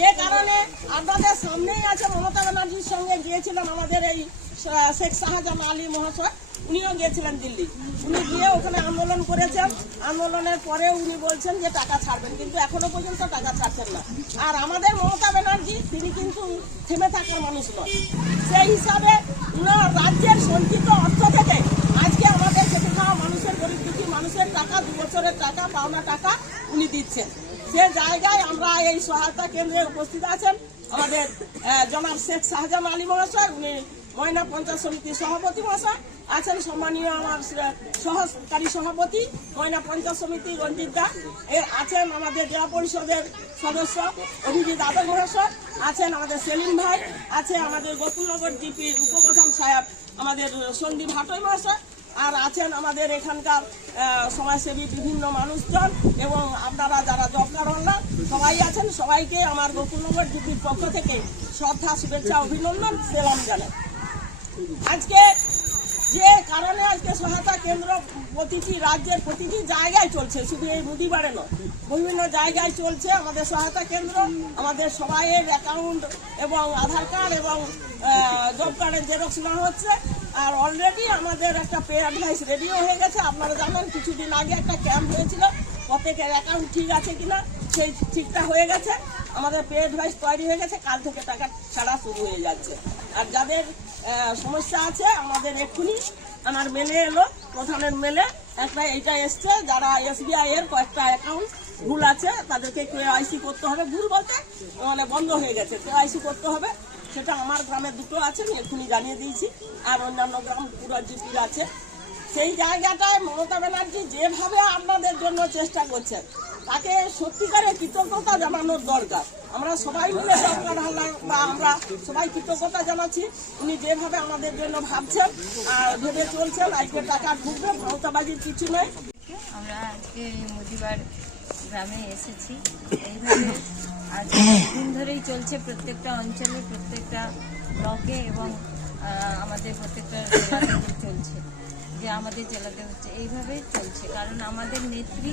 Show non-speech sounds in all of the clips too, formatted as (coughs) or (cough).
যে কারণে আপনাদের সামনেই আছে মমতা ব্যানার্জির সঙ্গে গিয়েছিলেন আমাদের এই শেখ শাহজাহান আলী মহাশয়, উনিও গিয়েছিলেন দিল্লি। উনি গিয়ে ওখানে আন্দোলন করেছেন। আন্দোলনের পরে উনি বলছেন যে টাকা ছাড়বেন, কিন্তু এখনও পর্যন্ত টাকা ছাড়ছেন না। আর আমাদের মমতা ব্যানার্জি, তিনি কিন্তু থেমে থাকার মানুষ নয় সেই হিসাবে উনার রাজ্যের সঞ্চিত অর্থ থেকে আজকে আমাদের খেটে খাওয়া মানুষের গরিব দুঃখী মানুষের টাকা, দু বছরের টাকা, পাওনা টাকা উনি দিচ্ছেন। সে জায়গায় আমরা এই সহায়তা কেন্দ্রে উপস্থিত আছেন। আমাদের জনাব শেখ শাহজাহান আলী মহাশয়, উনি ময়না পঞ্চায়েত সমিতির সভাপতি মহাশয়, আছেন সম্মানীয় আমার সহকারী সভাপতি ময়না পঞ্চায়েত সমিতি রঞ্জিত দা। এর আছেন আমাদের জেলা পরিষদের সদস্য অভিজিৎ আদর মহাশয়, আছেন আমাদের সেলিম ভাই, আছে আমাদের গোকুলনগর ডিপির উপপ্রধান সাহেব আমাদের সন্দীপ হাটই মহাশয়, আর আছেন আমাদের এখানকার সমাজসেবী বিভিন্ন মানুষজন এবং আপনারা যারা জব কারণরা সবাই আছেন, সবাইকে আমার গোকুলনগর জিপির পক্ষ থেকে শ্রদ্ধা, শুভেচ্ছা, অভিনন্দন, সেলাম জানাই। আজকে যে কারণে আজকে সহায়তা কেন্দ্র প্রতিটি রাজ্যের প্রতিটি জায়গায় চলছে, শুধু এই মুদিবারে নয়, বিভিন্ন জায়গায় চলছে আমাদের সহায়তা কেন্দ্র, আমাদের সবাইয়ের অ্যাকাউন্ট এবং আধার কার্ড এবং জব কার্ডের জেরক্স নেওয়া হচ্ছে। আর অলরেডি আমাদের একটা পে অ্যাডভাইস রেডিও হয়ে গেছে। আপনারা জানেন, কিছুদিন আগে একটা ক্যাম্প হয়েছিল, প্রত্যেকের অ্যাকাউন্ট ঠিক আছে কিনা। সেই ঠিকঠাক হয়ে গেছে, আমাদের পে অ্যাডভাইস তৈরি হয়ে গেছে, কাল থেকে টাকা ছাড়া শুরু হয়ে যাচ্ছে। আর যাদের সমস্যা আছে, আমাদের এক্ষুনি আমার মেলে এলো, প্রধানের মেলে একটা এইটা এসছে, যারা এসবিআই এর কয়েকটা অ্যাকাউন্ট ভুল আছে, তাদেরকে কেআইসি করতে হবে। ভুল বলতে মানে বন্ধ হয়ে গেছে কেআইসি করতে হবে। সেটা আমার গ্রামে দুটো আছে, আমি এক্ষুনি জানিয়ে দিয়েছি। আর অন্যান্য গ্রাম পুরো জিপির আছে। সেই জায়গাটায় মমতা ব্যানার্জি যেভাবে আপনাদের জন্য চেষ্টা করছেন তাকে সত্যিকারের কৃতজ্ঞতা জানানোর দরকার। আমরা সবাই মিলে হলাম বা আমরা সবাই কৃতজ্ঞতা জানাচ্ছি উনি যেভাবে আমাদের জন্য ভাবছেন আর ভেবে চলছেন আজকে টাকা ঢুকবে মমতাবাজির কিছু নেই। আমরা আজকে এই মুদিবার গ্রামে এসেছি। (coughs) এইভাবে আজ দিন ধরেই চলছে প্রত্যেকটা অঞ্চলে প্রত্যেকটা ব্লকে এবং আমাদের প্রত্যেকটা চলছে। যে আমাদের জেলাতে হচ্ছে, এইভাবে চলছে। কারণ আমাদের নেত্রী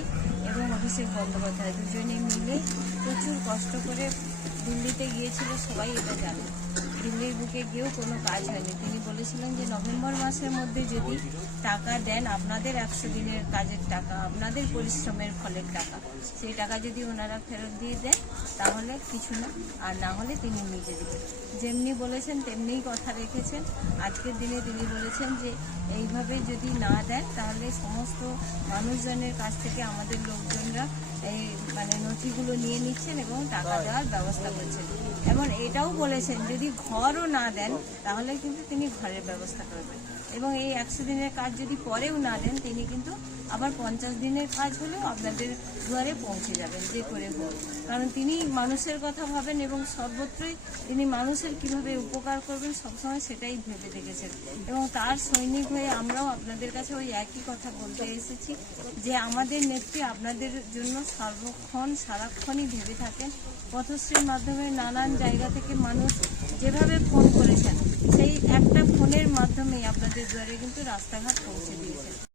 এবং অভিষেক বন্দ্যোপাধ্যায় দুজনে মিলে প্রচুর কষ্ট করে দিল্লিতে গিয়েছিল, সবাই এটা জানে। দিল্লির বুকে গিয়েও কোনো কাজ হয়নি। তিনি বলেছিলেন যে, নভেম্বর মাসের মধ্যে যদি টাকা দেন, আপনাদের একশো দিনের কাজের টাকা, আপনাদের পরিশ্রমের ফলের টাকা। সেই টাকা যদি ওনারা ফেরত দিয়ে দেন, তাহলে কিছু না, আর না হলে তিনি নিজে দেবেন। যেমনি বলেছেন, তেমনিই কথা রেখেছেন। আজকের দিনে তিনি বলেছেন যে, এইভাবে যদি না দেন, তাহলে সমস্ত মানুষজনের কাছ থেকে, আমাদের লোকজনরা এই মানে নথিগুলো নিয়ে নিচ্ছেন এবং টাকা দেওয়ার ব্যবস্থা করছেন। এবং এটাও বলেছেন, যদি ঘরও না দেন, তাহলে কিন্তু তিনি ঘরের ব্যবস্থা করবেন। এবং এই একশো দিনের কাজ যদি পরেও না দেন, তিনি কিন্তু আবার পঞ্চাশ দিনের কাজ হলেও আপনাদের দুয়ারে পৌঁছে যাবেন, যে করে হোক। কারণ তিনি মানুষের কথা ভাবেন এবং সর্বত্রই তিনি মানুষের কীভাবে উপকার করবেন, সবসময় সেটাই ভেবে দেখেছেন। এবং তার সৈনিক হয়ে আমরাও আপনাদের কাছে ওই একই কথা বলতে এসেছি, যে আমাদের নেত্রী আপনাদের জন্য সর্বক্ষণ, সারাক্ষণই ভেবে থাকেন। পথশ্রীর মাধ্যমে নানান জায়গা থেকে মানুষ যেভাবে ফোন করেছেন, সেই একটা ফোনের মাধ্যমেই আপনাদের দুয়ারে কিন্তু রাস্তাঘাট পৌঁছে দিয়েছেন